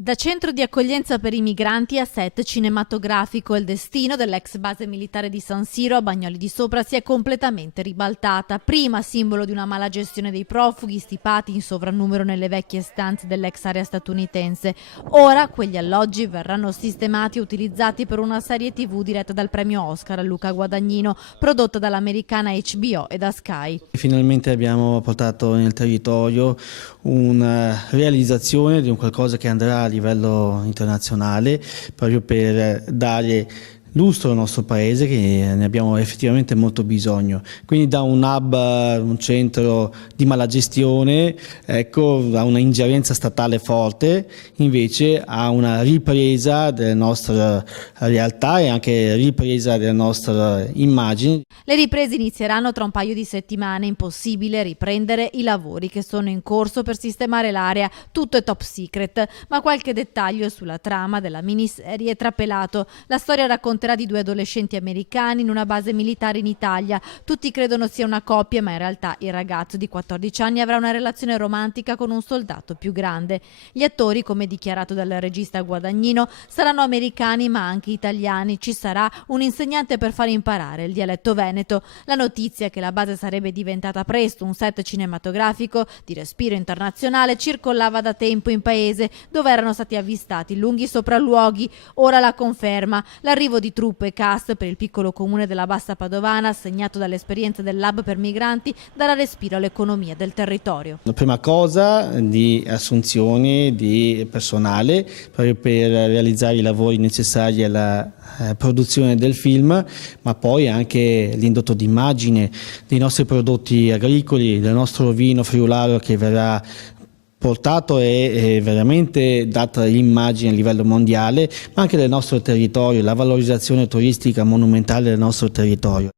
Da centro di accoglienza per i migranti a set cinematografico, il destino dell'ex base militare di San Siro a Bagnoli di Sopra si è completamente ribaltata. Prima simbolo di una mala gestione dei profughi stipati in sovrannumero nelle vecchie stanze dell'ex area statunitense. Ora quegli alloggi verranno sistemati e utilizzati per una serie TV diretta dal premio Oscar a Luca Guadagnino, prodotta dall'americana HBO e da Sky. Finalmente abbiamo portato nel territorio una realizzazione di un qualcosa che andrà a livello internazionale, proprio per dare lustro al nostro paese, che ne abbiamo effettivamente molto bisogno. Quindi da un hub, un centro di malagestione, ecco, da una ingerenza statale forte, invece a una ripresa della nostra realtà e anche ripresa della nostra immagine. Le riprese inizieranno tra un paio di settimane. Impossibile riprendere i lavori che sono in corso per sistemare l'area. Tutto è top secret, ma qualche dettaglio sulla trama della miniserie è trapelato. La storia racconterà di due adolescenti americani in una base militare in Italia. Tutti credono sia una coppia, ma in realtà il ragazzo di 14 anni avrà una relazione romantica con un soldato più grande. Gli attori, come dichiarato dal regista Guadagnino, saranno americani ma anche italiani. Ci sarà un insegnante per far imparare il dialetto veneto. La notizia che la base sarebbe diventata presto un set cinematografico di respiro internazionale circolava da tempo in paese, dove erano stati avvistati lunghi sopralluoghi. Ora la conferma: l'arrivo di truppe e cast per il piccolo comune della Bassa Padovana, segnato dall'esperienza dell'hub per migranti, darà respiro all'economia del territorio. La prima cosa di assunzioni di personale proprio per realizzare i lavori necessari alla produzione del film, ma poi anche l'indotto d'immagine dei nostri prodotti agricoli, del nostro vino friularo che verrà portato e veramente data l'immagine a livello mondiale, ma anche del nostro territorio, la valorizzazione turistica monumentale del nostro territorio.